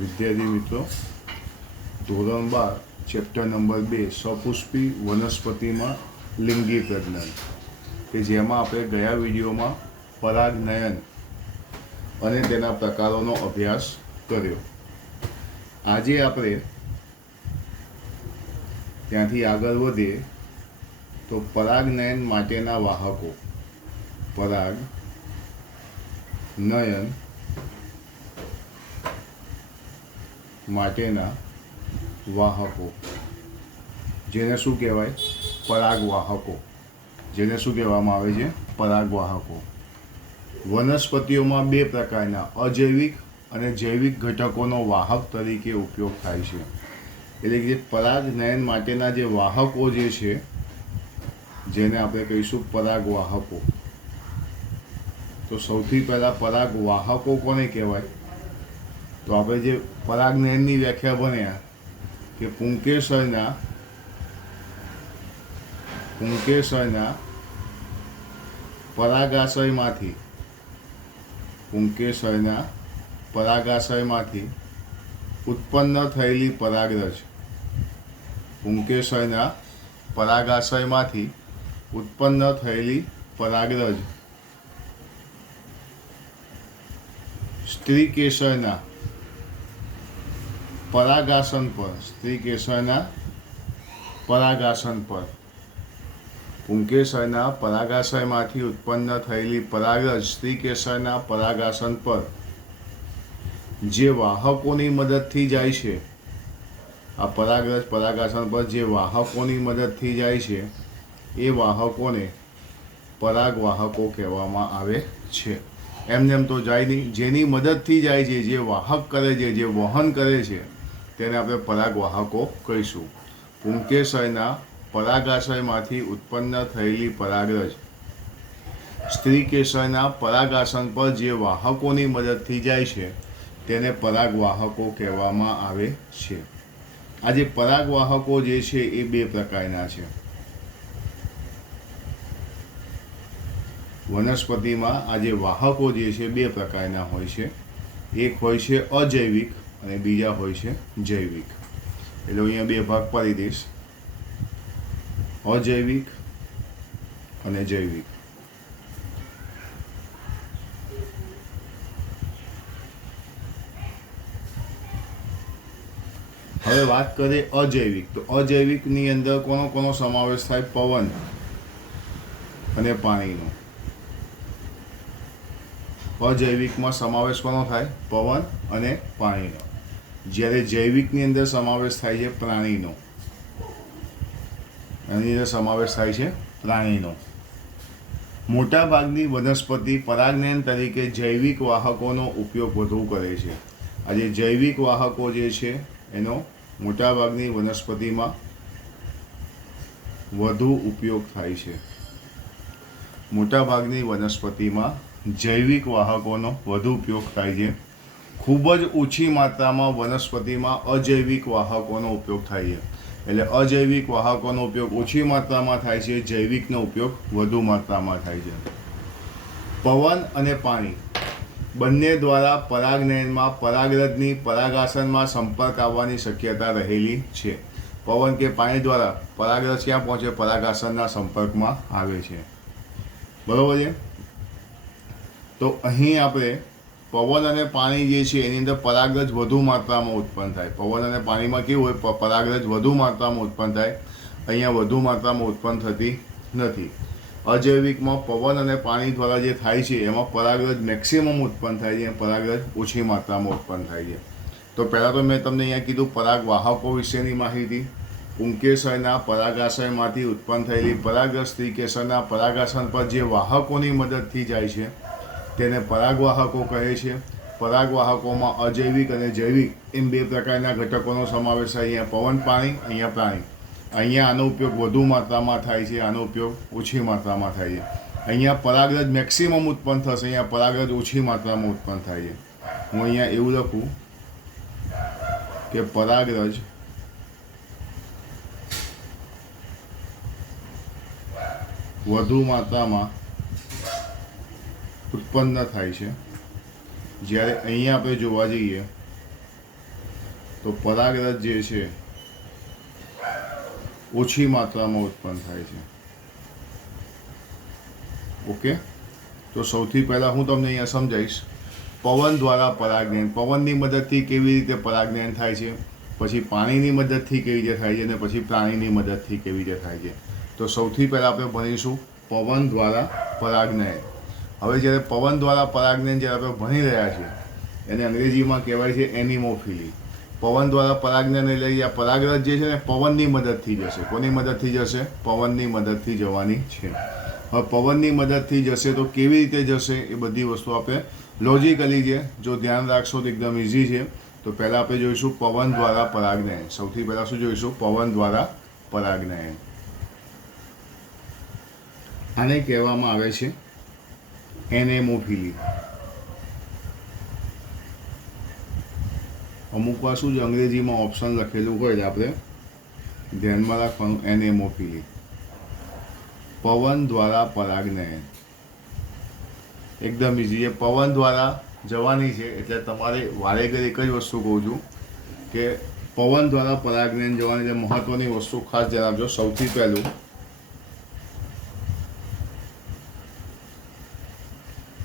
વિદ્યાર્થી મિત્રો, ધોરણ 12 ચેપ્ટર નંબર 2 સપુષ્પી વનસ્પતિમાં લિંગી પ્રજનન, કે જેમાં આપણે ગયા વિડીયોમાં પરાગનયન અને તેના પ્રકારોનો અભ્યાસ કર્યો. આજે આપણે ત્યાંથી આગળ વધીએ તો પરાગનયન માટેના વાહકો, પરાગનયન માટેના વાહકો, જેને શું કહેવાય? પરાગવાહકો. જેને શું કહેવામાં આવે છે? પરાગવાહકો. વનસ્પતિઓમાં બે પ્રકારના અજૈવિક અને જૈવિક ઘટકોનો વાહક તરીકે ઉપયોગ થાય છે. એટલે કે પરાગનયન માટેના જે વાહકો જે છે, જેને આપણે કહીશું પરાગવાહકો. તો સૌથી પહેલાં પરાગવાહકો કોને કહેવાય? તો આપણે જે પરાગનયનની વ્યાખ્યા ભણ્યા કે પુંકેસરના પરાગાશયમાંથી ઉત્પન્ન થયેલી પરાગરજ, પુંકેસરના પરાગાશયમાંથી ઉત્પન્ન થયેલી પરાગરજ સ્ત્રીકેસરના પરાગાસન પર, પુંકેસરના પરાગાશયમાંથી ઉત્પન્ન થયેલી પરાગરજ સ્ત્રીકેસરના પરાગાસન પર જે વાહકોની મદદથી જાય છે, આ પરાગરજ પરાગાસન પર જે વાહકોની મદદથી જાય છે, એ વાહકોને પરાગવાહકો કહેવામાં આવે છે. એમ તો જાય નહીં, જેની મદદથી જાય છે, જે વાહક કરે છે, જે વહન કરે છે, તેને આપણે પરાગવાહકો કહીશું. પુંકેસરના પરાગાશયમાંથી ઉત્પન્ન થયેલી પરાગરજ સ્ત્રીકેસરના પરાગાસન પર જે વાહકોની મદદથી જાય છે, તેને પરાગવાહકો કહેવામાં આવે છે. આ જે પરાગવાહકો જે છે એ બે પ્રકારના છે. વનસ્પતિમાં આ જે વાહકો જે છે બે પ્રકારના હોય છે. એક હોય છે અજૈવિક અને બીજા હોય છે જૈવિક. એટલે અહીંયા બે ભાગ પાડી દઈશ, અજૈવિક અને જૈવિક. હવે વાત કરીએ અજૈવિક. તો અજૈવિકની અંદર કોનો સમાવેશ થાય? પવન અને પાણીનો. અજૈવિકમાં સમાવેશ કોનો થાય? પવન અને પાણીનો. જ્યારે જૈવિકની અંદર સમાવેશ થાય છે પ્રાણીનો. એની અંદર સમાવેશ થાય છે પ્રાણીનો. મોટાભાગની વનસ્પતિ પરાગનયન તરીકે જૈવિક વાહકોનો ઉપયોગ વધુ કરે છે. આ જે જૈવિક વાહકો જે છે એનો મોટાભાગની વનસ્પતિમાં વધુ ઉપયોગ થાય છે. મોટાભાગની વનસ્પતિમાં જૈવિક વાહકોનો વધુ ઉપયોગ થાય છે. ખૂબ જ ઓછી માત્રામાં વનસ્પતિમાં અજૈવિક વાહકોનો ઉપયોગ થાય છે. એટલે અજૈવિક વાહકોનો ઉપયોગ ઓછી માત્રામાં થાય છે, જૈવિકનો ઉપયોગ વધુ માત્રામાં થાય છે. પવન અને પાણી બંને દ્વારા પરાગનયનમાં પરાગરજની પરાગાસનમાં સંપર્ક આવવાની શક્યતા રહેલી છે. પવન કે પાણી દ્વારા પરાગરજ ક્યાં પહોંચે? પરાગાસનના સંપર્કમાં આવે છે. બરાબર છે? તો અહીં આપણે પવન અને પાણી જે છે એની અંદર પરાગરજ વધુ માત્રામાં ઉત્પન્ન થાય. પવન અને પાણીમાં કેવું હોય? પરાગરજ વધુ માત્રામાં ઉત્પન્ન થાય. અહીંયા વધુ માત્રામાં ઉત્પન્ન થતી નથી. અજૈવિકમાં પવન અને પાણી દ્વારા જે થાય છે એમાં પરાગરજ મેક્સિમમ ઉત્પન્ન થાય છે, પરાગરજ ઓછી માત્રામાં ઉત્પન્ન થાય છે. તો પહેલાં તો મેં તમને અહીંયા કીધું પરાગવાહકો વિશેની માહિતી. પુંકેસરના પરાગાશયમાંથી ઉત્પન્ન થયેલી પરાગરજ સ્ત્રીકેસરના પરાગાસન પર જે વાહકોની મદદથી જાય છે તેને પરાગવાહકો કહે છે. પરાગવાહકોમાં અજૈવિક અને જૈવિક એમ બે પ્રકારના ઘટકોનો સમાવેશ થાય. અહીંયા પવન, પાણી, અહીંયા પ્રાણી. અહીંયા આનો ઉપયોગ વધુ માત્રામાં થાય છે, આનો ઉપયોગ ઓછી માત્રામાં થાય છે. અહીંયા પરાગરજ મેક્સિમમ ઉત્પન્ન થશે, અહીંયા પરાગરજ ઓછી માત્રામાં ઉત્પન્ન થાય છે. હું અહીંયા એવું લખું કે પરાગરજ વધુ માત્રામાં ઉત્પન્ન થાય છે, જ્યારે અહીંયા આપણે જોવા જઈએ તો પરાગરજ જે છે ઓછી માત્રામાં ઉત્પન્ન થાય છે. ઓકે, તો સૌથી પહેલાં હું તમને અહીંયા સમજાવીશ પવન દ્વારા પરાગનયન. પવનની મદદથી કેવી રીતે પરાગનયન થાય છે, પછી પાણીની મદદથી કેવી રીતે થાય છે, અને પછી પ્રાણીની મદદથી કેવી રીતે થાય છે. તો સૌથી પહેલાં આપણે ભણીશું પવન દ્વારા પરાગનયન. હવે જ્યારે પવન દ્વારા પરાગનયન જ્યારે આપણે ભણી રહ્યા છીએ એને અંગ્રેજીમાં કહેવાય છે એનિમોફિલી. પવન દ્વારા પરાગનયન એટલે આ પરાગરજ જે છે ને પવનની મદદથી જશે. કોની મદદથી જશે? પવનની મદદથી જવાની છે. હવે પવનની મદદથી જશે તો કેવી રીતે જશે એ બધી વસ્તુ આપણે લોજિકલી છે જો ધ્યાન રાખશો તો એકદમ ઇઝી છે. તો પહેલાં આપણે જોઈશું પવન દ્વારા પરાગનયન. સૌથી પહેલાં શું જોઈશું? પવન દ્વારા પરાગનયન. આને કહેવામાં આવે છે એનેમોફિલી. અમુક વાર શું છે અંગ્રેજીમાં ઓપ્શન લખેલું હોય એટલે આપણે ધ્યાનમાં રાખવાનું એનેમોફિલી. પવન દ્વારા પરાગનયન એકદમ ઇઝી છે. પવન દ્વારા જવાની છે એટલે તમારે વારે ઘડી એક જ વસ્તુ કહું છું કે પવન દ્વારા પરાગનયન જવાની છે. મહત્ત્વની વસ્તુ ખાસ ધ્યાન આપજો. સૌથી પહેલું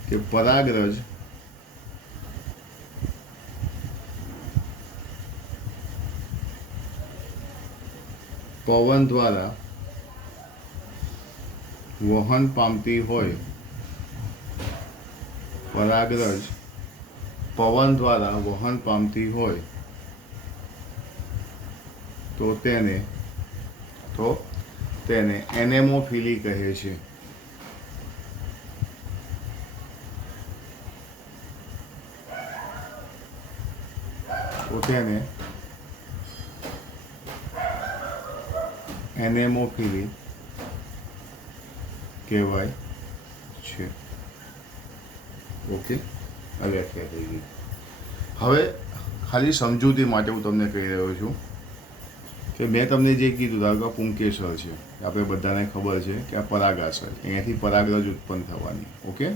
કે પરાગરજ પવન દ્વારા વહન પામતી હોય, પરાગરજ પવન દ્વારા વહન પામતી હોય તો તેને એનેમોફિલી કહે છે. તો તેને એનેમોફિલી કહેવાય છે. ઓકે, આ વ્યાખ્યા થઈ ગઈ. હવે ખાલી સમજૂતી માટે હું તમને કહી રહ્યો છું કે મેં તમને જે કીધું ધારો કે પુંકેસર છે, આપણે બધાને ખબર છે કે આ પરાગાશર, અહીંયાથી પરાગરજ ઉત્પન્ન થવાની. ઓકે,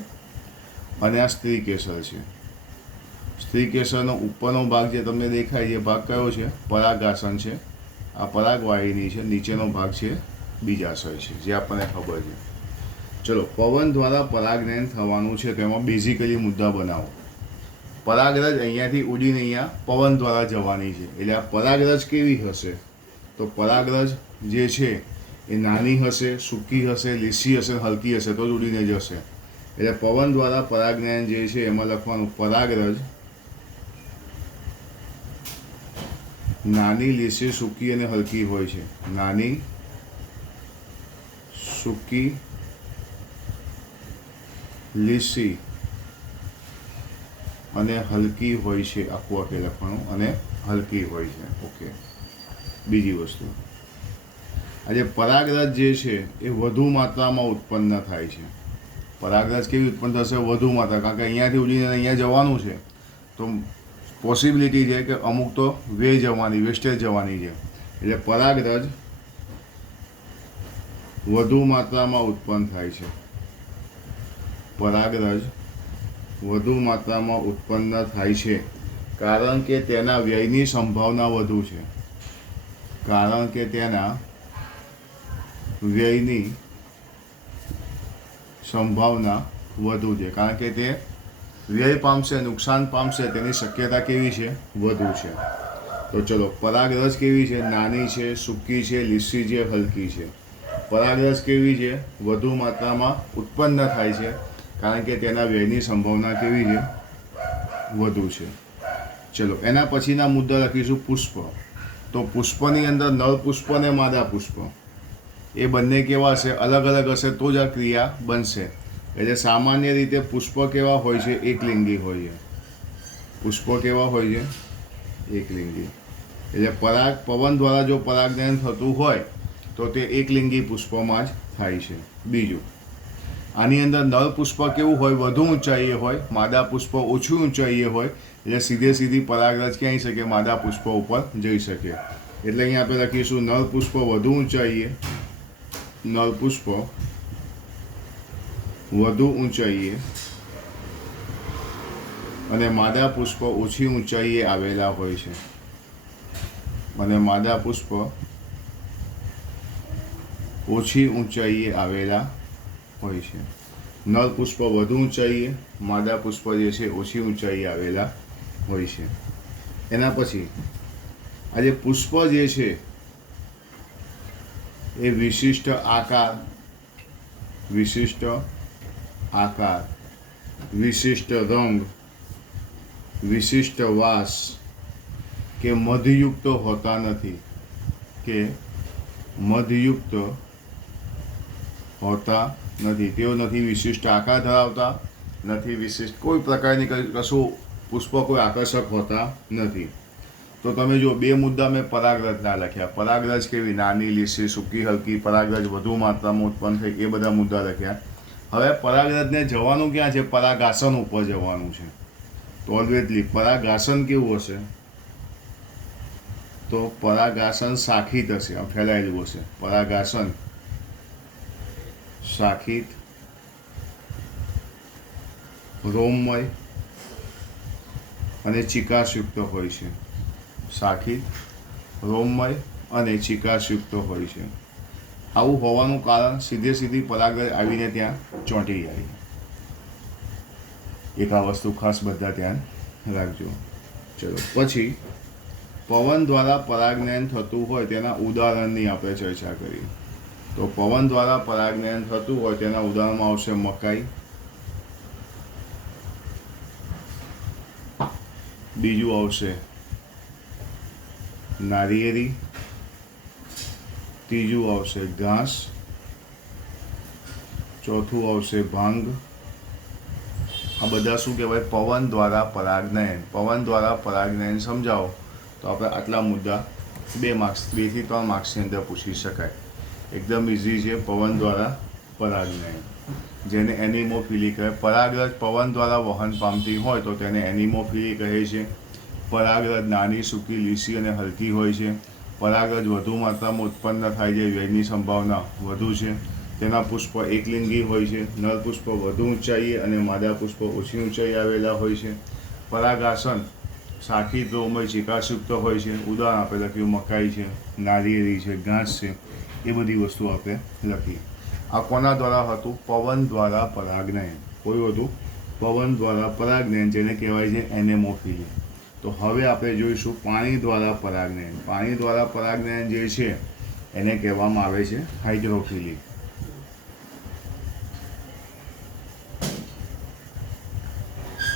અને આ સ્ત્રી કેસર છે. સ્ત્રી કેસરનો ઉપરનો ભાગ જે તમને દેખાય છે ભાગ કયો છે? પરાગાસન છે. આ પરાગવાહિની છે. નીચેનો ભાગ છે બીજાશય છે, જે આપણને ખબર છે. ચલો, પવન દ્વારા પરાગનયન થવાનું છે તો એમાં બેઝિકલી મુદ્દા બનાવો. પરાગરજ અહીંયાથી ઉડીને અહીંયા પવન દ્વારા જવાની છે એટલે આ પરાગરજ કેવી હશે? તો પરાગરજ જે છે એ નાની હશે, સૂકી હશે, લીસી હશે, હલકી હશે તો જ ઉડીને જશે. એટલે પવન દ્વારા પરાગનયન જે છે એમાં લખવાનું પરાગરજ નાની, લીસી, સૂકી અને હલકી હોય છે. નાની, સૂકી, લીસી અને હલકી હોય છે. આખું આખે લખવાનું અને હલકી હોય છે. ઓકે, બીજી વસ્તુ, આજે પરાગરજ જે છે એ વધુ માત્રામાં ઉત્પન્ન થાય છે. પરાગરજ કેવી ઉત્પન્ન થશે? વધુ માત્રા. કારણ કે અહીંયાથી ઉડીને અહીંયા જવાનું છે તો પોસિબિલિટી છે કે અમુક તો વેસ્ટેજ જવાની છે. એટલે પરાગરજ વધુ માત્રામાં ઉત્પન્ન થાય છે. પરાગરજ વધુ માત્રામાં ઉત્પન્ન થાય છે કારણ કે તેના વ્યયની સંભાવના વધુ છે. કારણ કે તેના વ્યયની સંભાવના વધુ છે. કારણ કે તે વ્યય પામશે, નુકસાન પામશે, તેની શક્યતા કેવી છે? વધુ છે. તો ચલો, પરાગરજ કેવી છે? નાની છે, સૂકી છે, લીસી છે, હલકી છે. પરાગરજ કેવી છે? વધુ માત્રામાં ઉત્પન્ન થાય છે કારણ કે તેના વ્યયની સંભાવના કેવી છે? વધુ છે. ચલો, એના પછીના મુદ્દા લખીશું પુષ્પ. તો પુષ્પની અંદર નર પુષ્પ અને માદા પુષ્પ એ બંને કેવા હશે? અલગ અલગ હશે તો જ આ ક્રિયા બનશે. એટલે સામાન્ય રીતે પુષ્પ કેવા હોય છે? એકલિંગી હોય છે. પુષ્પ કેવા હોય છે? એકલિંગી. એટલે પવન દ્વારા જો પરાગનયન થતું હોય તો તે એકલિંગી પુષ્પમાં જ થાય છે. બીજું, આની અંદર નર પુષ્પ કેવું હોય? વધુ ઊંચાઈએ હોય. માદા પુષ્પ ઓછી ઊંચાઈએ હોય. એટલે સીધી પરાગરજ ક્યાં શકે? માદા પુષ્પ ઉપર જઈ શકે. એટલે અહીંયા આપણે લખીશું નર પુષ્પ વધુ ઊંચાઈએ, નર પુષ્પ વધુ ઊંચાઈએ અને માદા પુષ્પ ઓછી ઊંચાઈએ આવેલા હોય છે. અને માદા પુષ્પ ઓછી ઊંચાઈએ આવેલા હોય છે. નર પુષ્પ વધુ ઊંચાઈએ, માદા પુષ્પ જે છે ઓછી ઊંચાઈએ આવેલા હોય છે. એના પછી આ જે પુષ્પ જે છે એ વિશિષ્ટ આકાર, વિશિષ્ટ રંગ, વિશિષ્ટ વાસ કે મધયુક્ત હોતા નથી, તેઓ નથી વિશિષ્ટ આકાર ધરાવતા, નથી વિશિષ્ટ કોઈ પ્રકારની કશું પુષ્પ કોઈ આકર્ષક હોતા નથી. તો તમે જો બે મુદ્દા મેં પરાગરજના લખ્યા. પરાગરજ કેવી નાની, લીસી, સૂકી, હલકી, પરાગરજ વધુ માત્રામાં ઉત્પન્ન થઈ, એ બધા મુદ્દા લખ્યા. હવે પરાગરજને જવાનું ક્યાં છે? પરાગાસન ઉપર જવાનું છે. તો ઓલવેઝલી પરાગાસન કેવું હશે? તો પરાગાસન શાખિત હશે, આમ ફેલાયેલું હશે. પરાગાસન શાખિત, રોમમય અને ચિકાસયુક્ત હોય છે. શાખિત, રોમમય અને ચિકાસયુક્ત હોય છે. આવું હોવાનું કારણ સીધી પરાગરજ આવીને ત્યાં ચોંટી જાય. એક આ વસ્તુ ખાસ બધા ધ્યાન રાખજો. ચલો પછી પવન દ્વારા પરાગનયન થતું હોય તેના ઉદાહરણની આપણે ચર્ચા કરીએ. તો પવન દ્વારા પરાગનયન થતું હોય તેના ઉદાહરણમાં આવશે મકાઈ, બીજું આવશે નારિયેળી, ત્રીજું આવશે ઘાસ, ચોથું આવશે ભાંગ. આ બધા શું કહેવાય? પવન દ્વારા પરાગનયન. પવન દ્વારા પરાગનયન સમજાવો તો આપણે આટલા મુદ્દા 2 થી 3 માર્ક્સની અંદર પૂછી શકાય. એકદમ ઇઝી છે. પવન દ્વારા પરાગનયન, જેને એનિમોફિલી કહે. પરાગરજ પવન દ્વારા વહન પામતી હોય તો તેને એનિમોફિલી કહે છે. પરાગરજ નાની, સૂકી, લીસી અને હલકી હોય છે. પરાગરજ વધુ માત્રામાં ઉત્પન્ન થાય છે, વ્યયની સંભાવના વધુ છે. તેના પુષ્પ એકલિંગી હોય છે. નર પુષ્પ વધુ ઊંચાઈએ અને માદા પુષ્પ ઓછી ઊંચાઈએ આવેલા હોય છે. પરાગાસન શાખિત, રોમમય, ચિકાસયુક્ત હોય છે. ઉદાહરણ આપણે લખ્યું મકાઈ છે, નારિયેળી છે, ઘાસ છે, એ બધી વસ્તુ આપણે લખી. આ કોના દ્વારા હતું? પવન દ્વારા પરાગનયન. કોઈ હતું? પવન દ્વારા પરાગનયન, જેને કહેવાય છે એનેમોફિલી. તો હવે આપણે જોઈશું પાણી દ્વારા પરાગનયન. પાણી દ્વારા પરાગનયન જે છે એને કહેવામાં આવે છે હાઇડ્રોફિલી.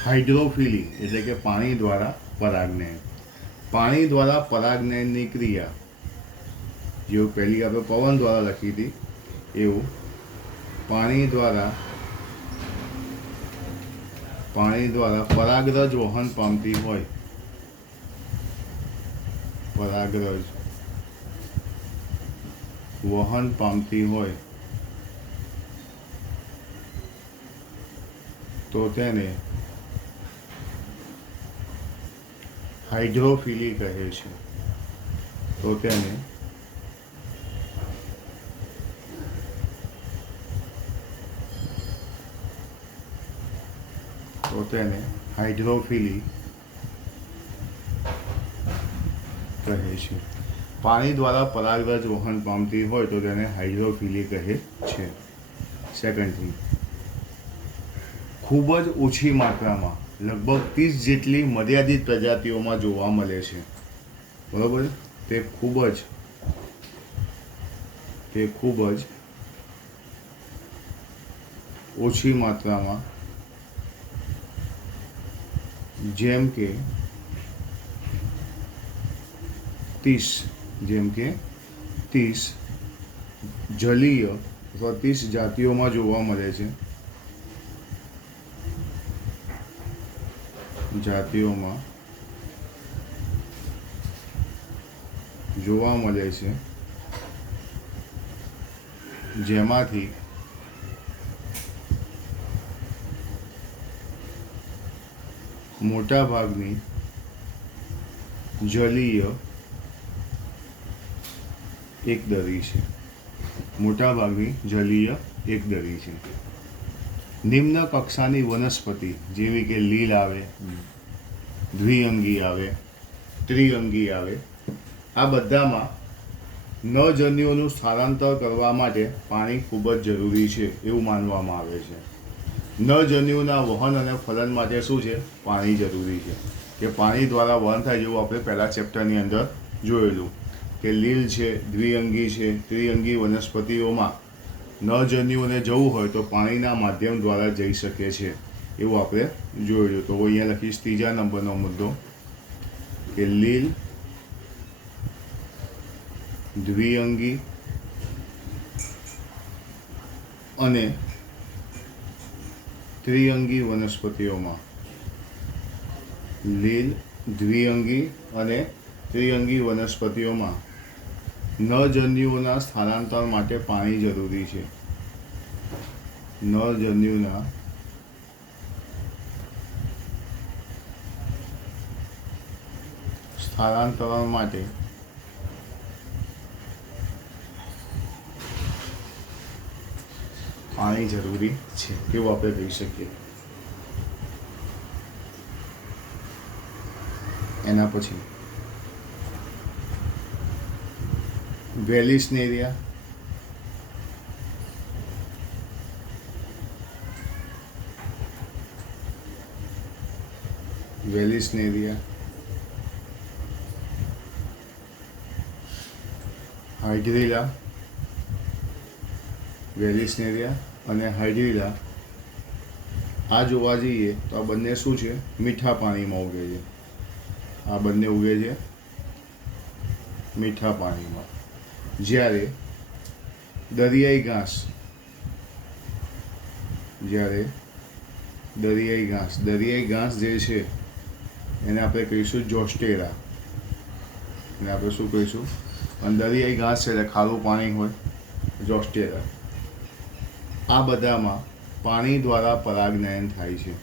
હાઇડ્રોફિલી એટલે કે પાણી દ્વારા પરાગનયન. પાણી દ્વારા પરાગનયનની ક્રિયા જેવું પહેલી આપણે પવન દ્વારા લખી હતી, એવું પાણી દ્વારા પરાગરજ વહન પામતી હોય, પરાગરજ વહન પામતી હોય તો તેને હાઇડ્રોફિલી કહે છે. તો તેને હાઇડ્રોફિલી કહે છે. પાણી દ્વારા પરાગરજ વહન પામતી હોય તો તેને હાઇડ્રોફિલી કહે છે. સેકન્ડ થિંગ, ખૂબ જ ઓછી માત્રામાં લગભગ 30 જેટલી મર્યાદિત પ્રજાતિઓમાં જોવા મળે છે. બરાબર? તે ખૂબ જ ઓછી માત્રામાં, જેમ કે 30 જલીય અથવા 30 જાતિઓમાં જોવા મળે છે. જેમાંથી મોટાભાગની જલીય એકદરી છે. નિમ્ન કક્ષાની વનસ્પતિ જેવી કે લીલ આવે, દ્વિઅંગી આવે, ત્રિઅંગી આવે, આ બધામાં નરજન્યુઓનું સ્થળાંતર કરવા માટે પાણી ખૂબ જ જરૂરી છે એવું માનવામાં આવે છે. નરજન્યુઓના વહન અને ફલન માટે શું છે? પાણી જરૂરી છે. કે પાણી દ્વારા વહન થાય, જેવું આપણે પહેલા ચેપ્ટરની અંદર જોયેલું કે લીલ છે, દ્વિઅંગી છે, ત્રિઅંગી વનસ્પતિઓમાં નરજન્યુઓને જવું હોય તો પાણીના માધ્યમ દ્વારા જઈ શકે છે એવું આપણે જોયેલું. તો અહીંયા લખીશ ત્રીજા નંબરનો મુદ્દો કે લીલ, દ્વિઅંગી અને ત્રિઅંગી વનસ્પતિઓમાં, લીલ, દ્વિઅંગી અને ત્રિઅંગી વનસ્પતિઓમાં નરજન્યુઓના સ્થળાંતર માટે પાણી જરૂરી છે. નરજન્યુના સ્થળાંતરણ માટે પાણી જરૂરી છે એવું આપણે કહી શકીએ. એના પછી વેલિસનેરિયા, હાઇડ્રીલા, વેલિસનેરિયા અને હાઇડ્રીલા આ જોવા જઈએ તો આ બંને શું છે? મીઠા પાણીમાં ઉગે છે. આ બંને ઉગે છે મીઠા પાણીમાં. જ્યારે દરિયાઈ ઘાસ, દરિયાઈ ઘાસ જે છે એને આપણે કહીશું જોસ્ટેરા. એને આપણે શું કહીશું? અને દરિયાઈ ઘાસ છે એટલે ખારું પાણી હોય, જોસ્ટેરા. આ બધામાં પાણી દ્વારા પરાગનયન થાય છે.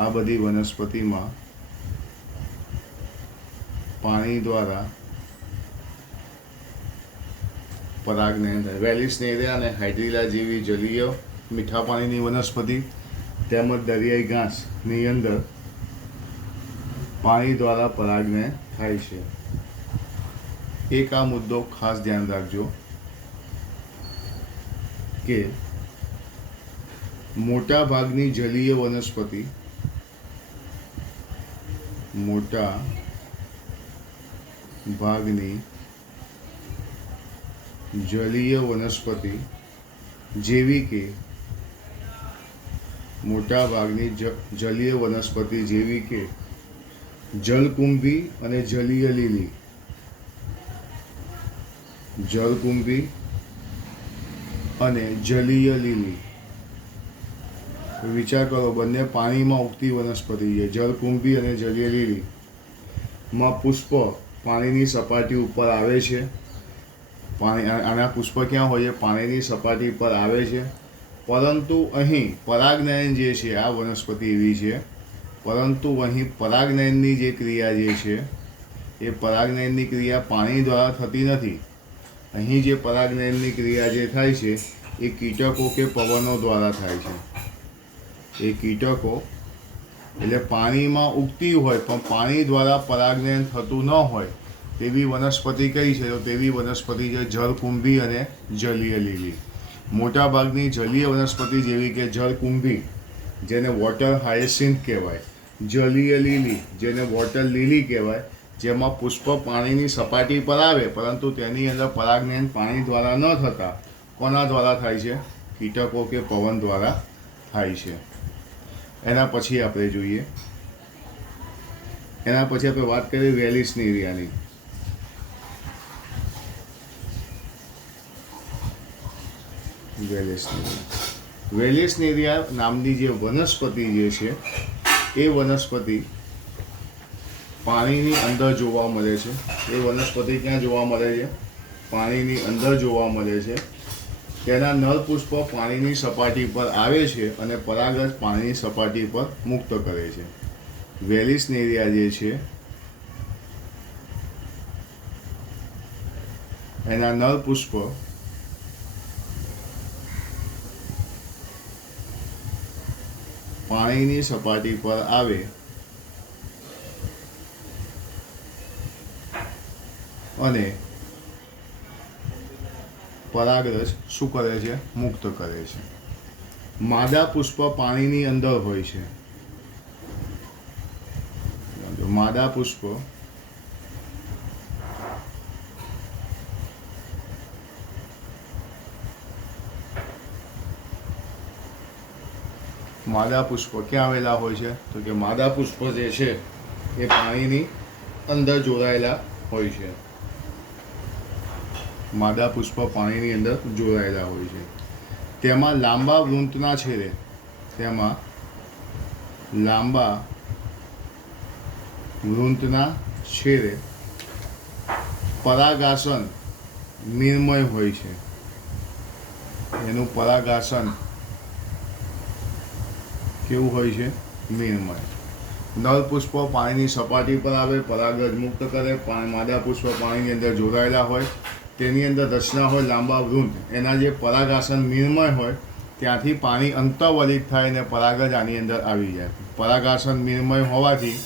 આ બધી વનસ્પતિમાં પાણી દ્વારા પરાગનયન થાય. વેલિસનેરિયા અને હાઇડ્રીલા જેવી જલીય મીઠા પાણીની વનસ્પતિ તેમજ દરિયાઈ ઘાસની અંદર પાણી દ્વારા પરાગનયન થાય છે. એક આ મુદ્દો ખાસ ધ્યાન રાખજો કે મોટા ભાગની જલીય વનસ્પતિ, મોટા ભાગની જલીય વનસ્પતિ જેવી કે જલકુંભી અને જલીય લીલી, વિચાર કરો, બંને પાણીમાં ઉગતી વનસ્પતિ છે. જલકુંભી અને જલીય લીલી માં પુષ્પ પાણીની સપાટી ઉપર આવે છે. આના પુષ્પ ક્યાં હોય છે? પાણીની સપાટી પર આવે છે. પરંતુ અહીં પરાગનયન જે છે, આ વનસ્પતિ એવી છે, પરંતુ અહીં પરાગનયનની જે ક્રિયા જે છે એ પરાગનયનની ક્રિયા પાણી દ્વારા થતી નથી. અહીં જે પરાગનયનની ક્રિયા જે થાય છે એ કીટકો કે પવનો દ્વારા થાય છે. એ કીટકો એટલે પાણીમાં ઉગતી હોય પણ પાણી દ્વારા પરાગનયન થતું ન હોય તેવી વનસ્પતિ કઈ છે? તો તેવી વનસ્પતિ છે જલકુંભી અને જલીય લીલી. મોટાભાગની જલીય વનસ્પતિ જેવી કે જલકુંભી, જેને વોટર હાયસિન્થ કહેવાય, જલીય લીલી, જેને વોટર લીલી કહેવાય, જેમાં પુષ્પ પાણીની સપાટી પર આવે પરંતુ તેની અંદર પરાગનયન પાણી દ્વારા ન થતા કોના દ્વારા થાય છે? કીટકો કે પવન દ્વારા થાય છે. એના પછી આપણે જોઈએ, એના પછી આપણે વાત કરીએ વેલિસનેરિયાની. વેલિસનેરિયા નામની જે વનસ્પતિ જે છે એ વનસ્પતિ પાણીની અંદર જોવા મળે છે. એ વનસ્પતિ ક્યાં જોવા મળે છે? પાણીની અંદર જોવા મળે છે. તેના નર પુષ્પ પાણીની સપાટી પર આવે છે અને પરાગરજ પાણીની સપાટી પર મુક્ત કરે છે. વેલિસનેરિયા જે છે એના નર પુષ્પ પાણીની સપાટી પર આવે અને પરાગરજ શું કરે છે? મુક્ત કરે છે. માદા પુષ્પ પાણીની અંદર હોય છે. માદા પુષ્પ ક્યાં આવેલા હોય છે? તો કે માદા પુષ્પ જે છે એ પાણીની અંદર જોડાયેલા હોય છે. માદા પુષ્પ પાણીની અંદર જોડાયેલા હોય છે. તેમાં લાંબા વૃંતના છેડે પરાગાસન નિર્મય હોય છે. એનું પરાગાસન કેવું હોય છે? નિર્મય. નર પુષ્પો પાણીની સપાટી પર આવે, પરાગરજ મુક્ત કરે. માદા પુષ્પ પાણીની અંદર જોડાયેલા હોય, તેની અંદર રચના હોય લાંબા વૃંત. એના જે પરાગાસન નિર્મય હોય ત્યાંથી પાણી અંતર્વલિત થાય અને પરાગરજ આની અંદર આવી જાય. પરાગાસન નિર્મય હોવાથી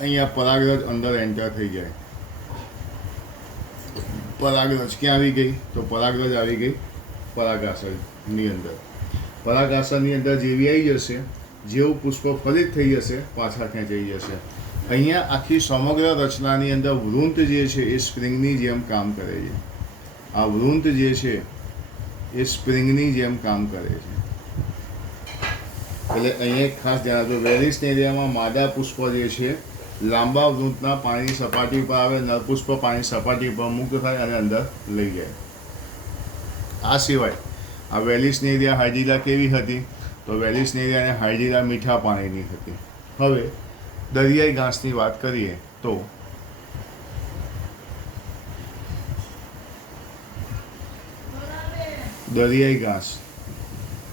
અહીંયા પરાગરજ અંદર એન્ટર થઈ જાય. પરાગરજ ક્યાં આવી ગઈ? તો પરાગરજ આવી ગઈ પરાગાસનની અંદર. પરાગાસનની અંદર જેવી આવી જશે, જેવું પુષ્પ ફલિત થઈ જશે, પાછા ખેંચાઈ જશે. અહીંયા આખી સમગ્ર રચનાની અંદર વૃંત જે છે એ સ્પ્રિંગની જેમ કામ કરે છે. આ વૃંત જે છે એ સ્પ્રિંગની જેમ કામ કરે છે. એટલે અહીંયા એક ખાસ ધ્યાન આપજો. વેલિસ્નેરિયામાં માદા પુષ્પ જે છે લાંબા વૃંતના પાણીની સપાટી પર આવે, નરપુષ્પ પાણીની સપાટી પર મુક્ત થાય અને અંદર લઈ જાય. આ સિવાય આ વેલિસ્નેરિયા હાઇડ્રીલા કેવી હતી? તો વેલિસ્નેરિયા અને હાઇડ્રીલા મીઠા પાણીની હતી. હવે દરિયાઈ ઘાસની વાત કરીએ તો દરિયાઈ ઘાસ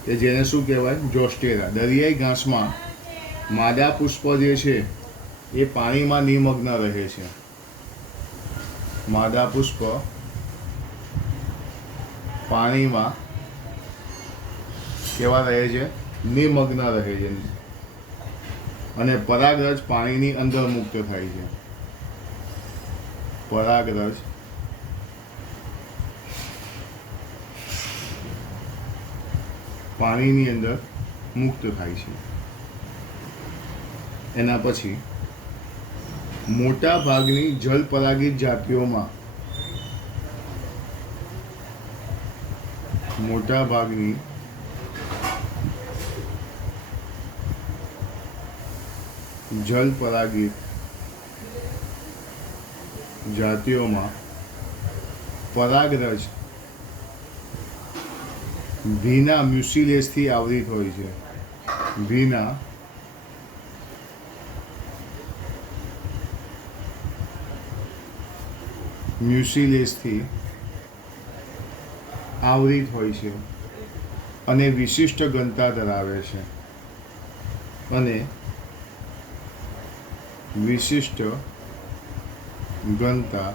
કે જેને શું કહેવાય? જોસ્ટેરા. દરિયાઈ ઘાસમાં માદા પુષ્પ જે છે એ પાણીમાં નિમગ્ન રહે છે. માદા પુષ્પ પાણીમાં કેવા રહે છે? નિમગ્ન રહે છે. અને પરાગરજ પાણીની અંદર મુક્ત થાય છે. પરાગરજ પાણીની અંદર મુક્ત થાય છે. એના પછી મોટા ભાગની જલપરાગિત જાતિઓમાં જલપરાગિત જાતિઓમાં પરાગરજ ભીના મ્યુસિલેસથી આવરિત હોય છે. ભીના મ્યુસિલેસથી આવરિત હોય છે અને વિશિષ્ટ ઘનતા ધરાવે છે. અને વિશિષ્ટ ઘનતા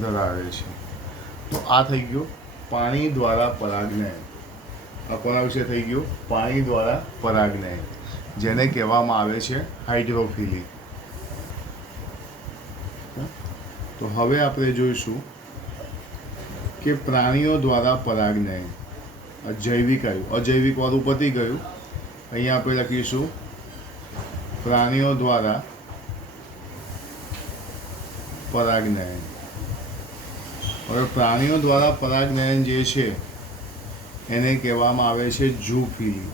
ધરાવે છે. તો આ થઈ ગયું પાણી દ્વારા પરાગનયન. આ કોના વિશે થઈ ગયું? પાણી દ્વારા પરાગનયન, જેને કહેવામાં આવે છે હાઇડ્રોફિલી. તો હવે આપણે જોઈશું કે પ્રાણીઓ દ્વારા પરાગનયન. જૈવિક આવ્યું, અજૈવિક વાળું પતી ગયું. અહીંયા આપણે લખીશું પ્રાણીઓ દ્વારા પરાગનયન. હવે પ્રાણીઓ દ્વારા પરાગનયન જે છે એને કહેવામાં આવે છે ઝૂફિલી.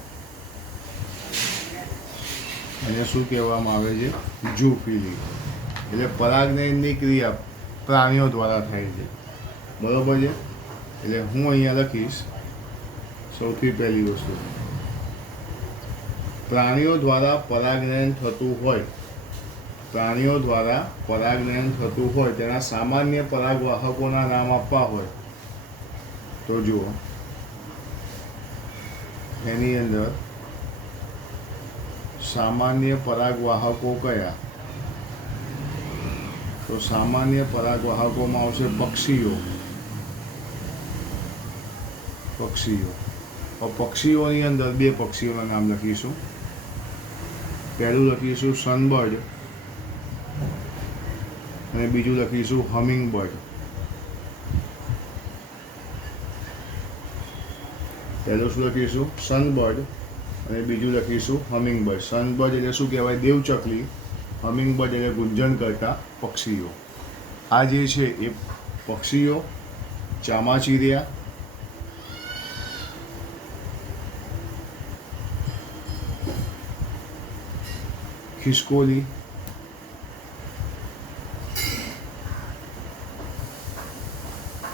એને શું કહેવામાં આવે છે? ઝૂફિલી. એટલે પરાગનયનની ક્રિયા પ્રાણીઓ દ્વારા થાય છે. બરોબર છે? એટલે હું અહીંયા લખીશ સૌથી પહેલી વસ્તુ, પ્રાણીઓ દ્વારા પરાગનયન થતું હોય, પ્રાણીઓ દ્વારા પરાગનયન થતું હોય તેના સામાન્ય પરાગવાહકોના નામ આપવા હોય તો જુઓ, એની અંદર સામાન્ય પરાગવાહકો કયા? તો સામાન્ય પરાગવાહકોમાં આવશે પક્ષીઓ. પક્ષીઓની અંદર બે પક્ષીઓના નામ લખીશું. પહેલું લખીશું સનબર્ડ અને બીજું લખીશું હમિંગ બર્ડ. પહેલું શું લખીશું? સનબર્ડ અને બીજું લખીશું હમિંગ બર્ડ. સનબર્ડ એટલે શું કહેવાય? દેવચકલી. હમિંગ બર્ડ એટલે ગુંજન કરતા પક્ષીઓ. આ જે છે એ પક્ષીઓ ચામાચીડિયા, ખિસકોલી,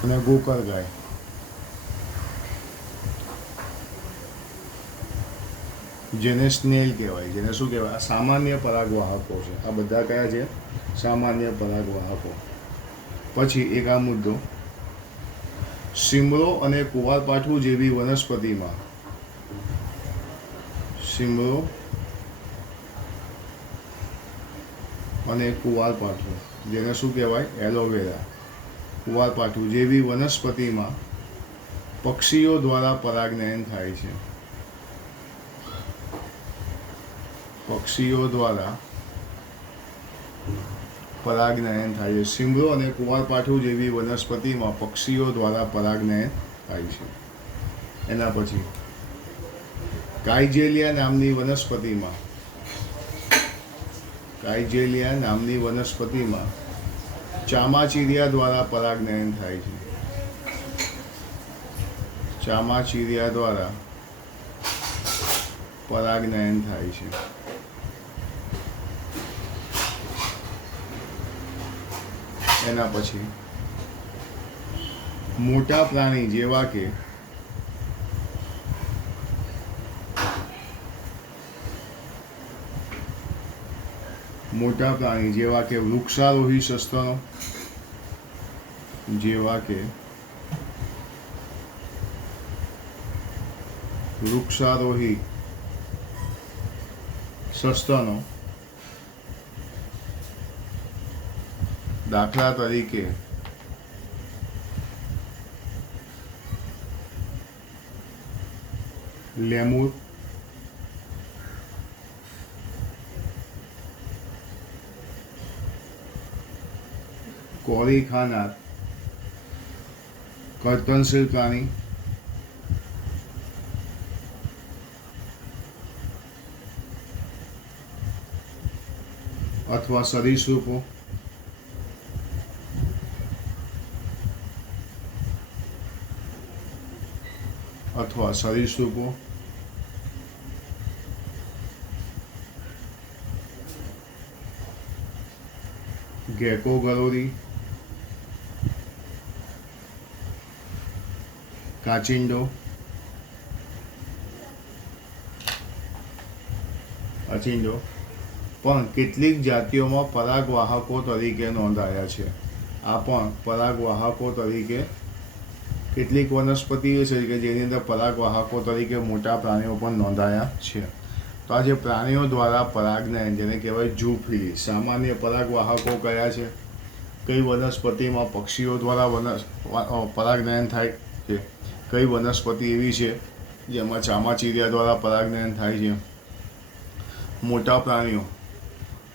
અને ગોકળગાય જેને સ્નેલ કહેવાય, જેને શું કહેવાય? આ સામાન્ય પરાગવાહકો છે. આ બધા કયા છે? સામાન્ય પરાગવાહકો. પછી એક આ મુદ્દો, સીમરો અને કુવારપાઠું જેવી વનસ્પતિમાં, સીમરો અને કુવારપાઠું જેને શું કહેવાય? એલોવેરા, કુવારપાઠું જેવી વનસ્પતિમાં પક્ષીઓ દ્વારા પરાગનયન થાય છે. પક્ષીઓ દ્વારા પરાગનયન થાય છે. સીમરો અને કુવારપાઠું જેવી વનસ્પતિમાં પક્ષીઓ દ્વારા પરાગનયન થાય છે. એના પછી કાઇજેલિયા નામની વનસ્પતિમાં, કાઇજેલિયા નામની વનસ્પતિમાં ચામાચીડિયા દ્વારા પરાગનયન થાય છે. ચામાચીડિયા દ્વારા પરાગનયન થાય છે. એના પછી મોટા પ્રાણી જેવા કે વૃક્ષારોહી સસ્તનો, જેવા કે વૃક્ષારોહી સસ્તનો, દાખલા તરીકે લેમુર, કોરી ખાનાર, કર્તનશીલ પ્રાણી, અથવા સરીસૃપો, ગેકો ગરોળી, કાચિંડો, પણ કેટલીક જાતિઓમાં પરાગવાહકો તરીકે નોંધાયા છે. આ પણ પરાગવાહકો તરીકે કેટલીક વનસ્પતિઓ છે કે જેની અંદર પરાગવાહકો તરીકે મોટા પ્રાણીઓ પણ નોંધાયા છે. તો આ જે પ્રાણીઓ દ્વારા પરાગનયન, જેને કહેવાય ઝૂફીલી, સામાન્ય પરાગવાહકો કયા છે? કઈ વનસ્પતિમાં પક્ષીઓ દ્વારા પરાગનયન થાય છે? કઈ વનસ્પતિ એવી છે જેમાં ચામાચીડિયા દ્વારા પરાગનયન થાય છે? મોટા પ્રાણીઓ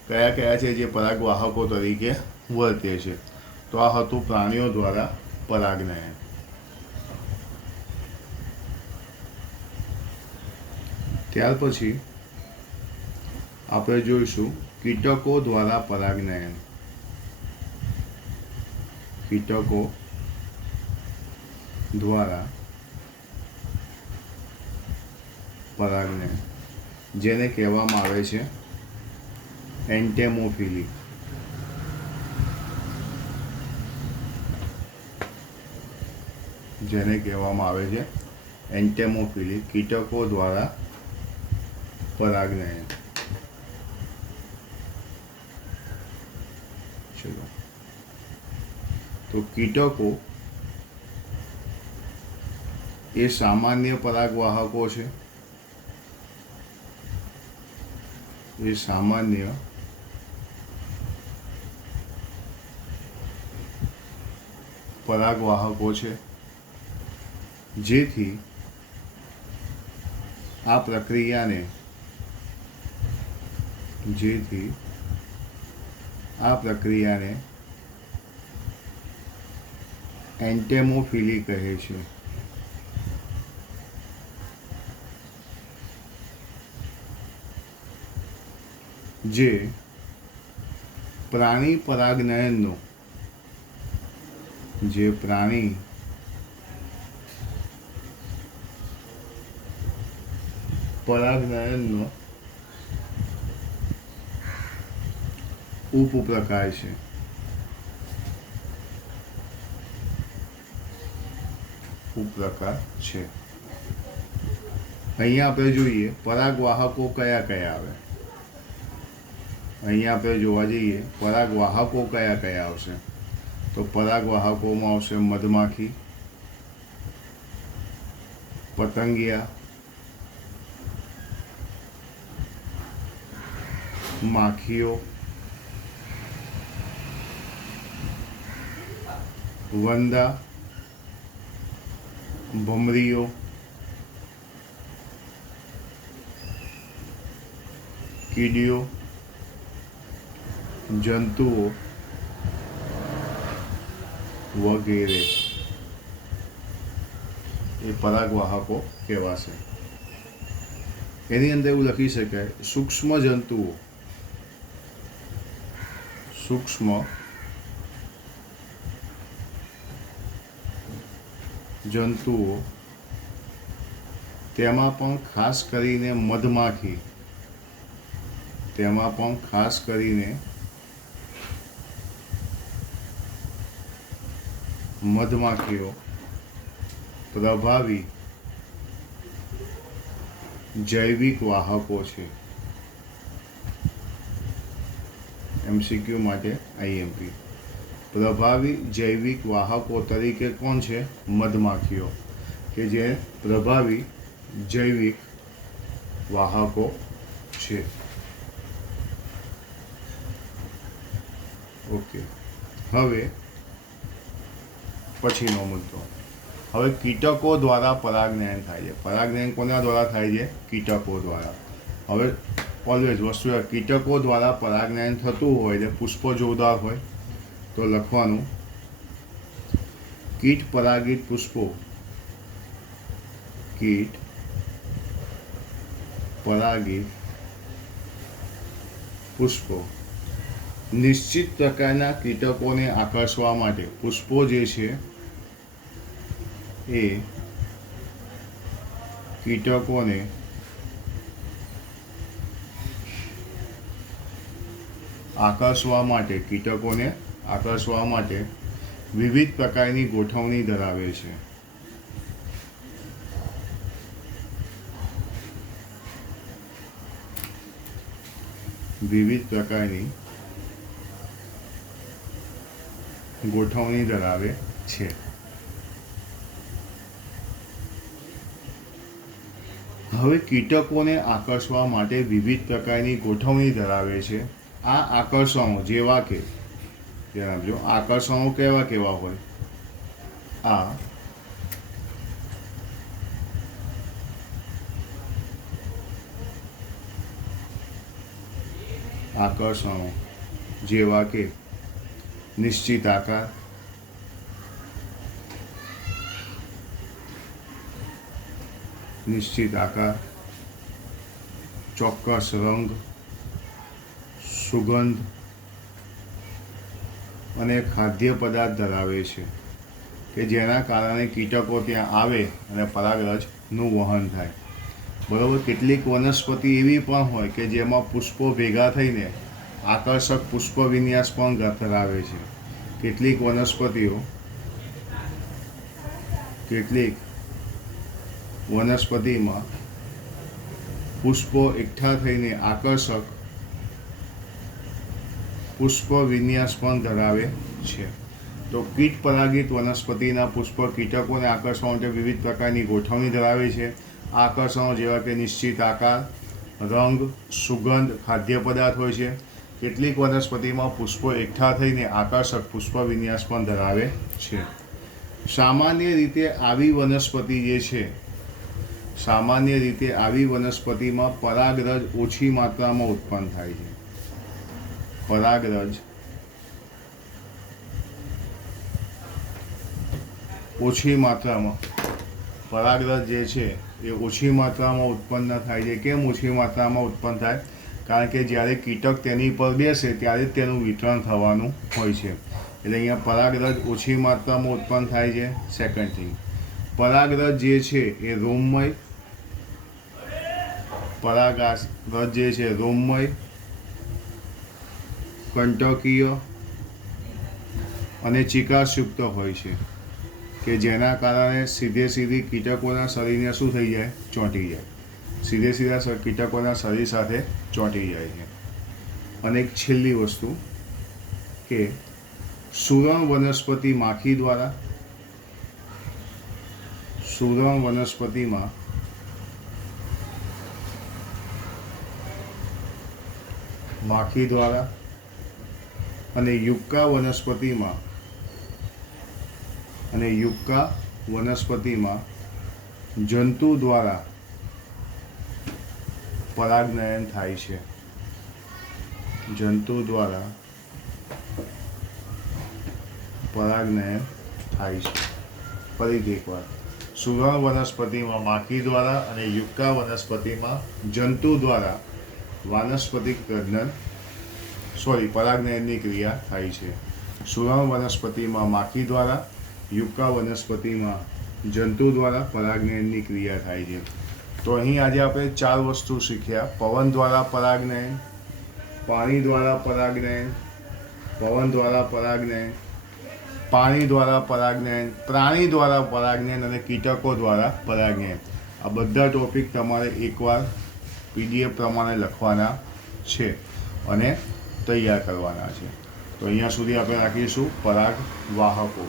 કયા કયા છે જે પરાગવાહકો તરીકે વર્તે છે? તો આ હતું પ્રાણીઓ દ્વારા પરાગનયન. ત્યાર પછી આપણે જોઈશું કીટકો દ્વારા પરાગનયન. કીટકો દ્વારા પરાગનયન, જેને કહેવામાં આવે છે એન્ટેમોફિલી. જેને કહેવામાં આવે છે એન્ટેમોફિલી, કીટકો દ્વારા પરાગનયન. ચલો, તો કીટકો એ સામાન્ય પરાગવાહકો છે. એ સામાન્ય પરાગવાહકો છે, જેથી આ પ્રક્રિયાને એન્ટેમોફિલી કહે છે. જે પ્રાણી પરાગનયનનો ઉપપ્રકાર છે. અહીંયા આપણે જોઈએ પરાગવાહકો કયા કયા આવે. અહીંયા આપણે જોવા જઈએ પરાગવાહકો કયા કયા આવશે. તો પરાગવાહકોમાં આવશે મધમાખી, પતંગિયા, માખીઓ, વંદા, ભમરીઓ, કીડીઓ, જંતુઓ વગેરે એ પરાગવાહકો કહેવાશે. એની અંદર એવું લખી શકાય સૂક્ષ્મ જંતુઓ તેમાં પણ ખાસ કરીને મધમાખીઓ પ્રભાવી જૈવિક વાહકો છે. MCQ માટે IMP. પ્રભાવી જૈવિક વાહકો તરીકે કોણ છે? મધમાખીઓ, કે જે પ્રભાવી જૈવિક વાહકો છે. ઓકે, હવે પછીનો મુદ્દો. હવે કીટકો દ્વારા પરાગનયન થાય છે. પરાગનયન કોના દ્વારા થાય છે? કીટકો દ્વારા. હવે ઓલવેઝ વસ્તુ કીટકો દ્વારા પરાગનયન થતું હોય એટલે પુષ્પો જોરદાર હોય તો લખવાનું કીટ પરાગિત પુષ્પો. કીટ પરાગિત પુષ્પો નિશ્ચિત પ્રકારના કીટકોને આકર્ષવા માટે પુષ્પો જે છે એ કીટકોને આકર્ષવા માટે વિવિધ પ્રકારની ગોઠવણી ધરાવે છે. વિવિધ પ્રકારની ગોઠવણી ધરાવે છે. હવે કીટકોને આકર્ષવા માટે વિવિધ પ્રકારની ગોઠવણી ધરાવે છે. આ આકર્ષણો જેવા કે જણાવજો, આકર્ષણો કેવા કેવા હોય? આ આકર્ષણો જેવા કે નિશ્ચિત આકાર, ચોક્કસ રંગ, સુગંધ અને ખાદ્ય પદાર્થ ધરાવે છે કે જેના કારણે કીટકો ત્યાં આવે અને પરાગરજનું વહન થાય. બરાબર. કેટલીક વનસ્પતિ એવી પણ હોય કે જેમાં પુષ્પો ભેગા થઈને આકર્ષક પુષ્પ વિન્યાસ પણ ધરાવે છે. કેટલીક વનસ્પતિમાં પુષ્પો એકઠા થઈને આકર્ષક પુષ્પ વિન્યાસ પણ ધરાવે છે. તો કીટ પરાગિત વનસ્પતિના પુષ્પ કીટકોને આકર્ષવા માટે વિવિધ પ્રકારની ગોઠવણી ધરાવે છે. આકર્ષણો જેવા કે નિશ્ચિત આકાર, રંગ, સુગંધ, ખાદ્ય પદાર્થ હોય છે. કેટલીક વનસ્પતિમાં પુષ્પો એકઠા થઈને આકર્ષક પુષ્પ વિન્યાસ પણ ધરાવે છે. સામાન્ય રીતે આવી વનસ્પતિમાં પરાગરજ ઓછી માત્રામાં ઉત્પન્ન થાય છે. પરાગરજ ઓછી માત્રામાં પરાગરજ જે છે એ ઓછી માત્રામાં ઉત્પન્ન થાય છે. કેમ ઓછી માત્રામાં ઉત્પન્ન થાય? કારણ કે જ્યારે કીટક તેની પર બેસે ત્યારે જ તેનું વિતરણ થવાનું હોય છે. એટલે અહીંયા પરાગરજ ઓછી માત્રામાં ઉત્પન્ન થાય છે. સેકન્ડ થિંગ, પરાગરજ જે છે એ રોમમય, પરાગરજ જે છે રોમમય, કંટકીય અને ચિકાસયુક્ત હોય છે, કે જેના કારણે સીધી કીટકોના શરીરને શું થઈ જાય? ચોંટી જાય. સીધા કીટકોના શરીર સાથે ચોંટી જાય છે. અને એક છેલ્લી વસ્તુ કે સુરણ વનસ્પતિ માખી દ્વારા, સુરણ વનસ્પતિમાં માખી દ્વારા અને યુક્કા વનસ્પતિમાં જંતુ દ્વારા પરાગનયન થાય છે. જંતુ દ્વારા પરાગનયન થાય છે. ફરીથી એકવાર, સુરણ વનસ્પતિમાં માખી દ્વારા અને યુક્કા વનસ્પતિમાં જંતુ દ્વારા પરાગનયનની ક્રિયા થાય છે. સુરણ વનસ્પતિમાં માખી દ્વારા, યુક્કા વનસ્પતિમાં જંતુ દ્વારા પરાગનયનની ક્રિયા થાય છે. તો અહીં આજે આપણે 4 વસ્તુ શીખ્યા. પવન દ્વારા પરાગનયન, પાણી દ્વારા પરાગનયન, પવન દ્વારા પરાગનયન, પાણી દ્વારા પરાગનયન, પ્રાણી દ્વારા પરાગનયન અને કીટકો દ્વારા પરાગનયન. આ બધા ટોપિક તમારે એકવાર PDF પ્રમાણે લખવાના છે અને તૈયાર કરવાના છે. તો અહીંયા સુધી આપણે રાખીશું પરાગવાહકો.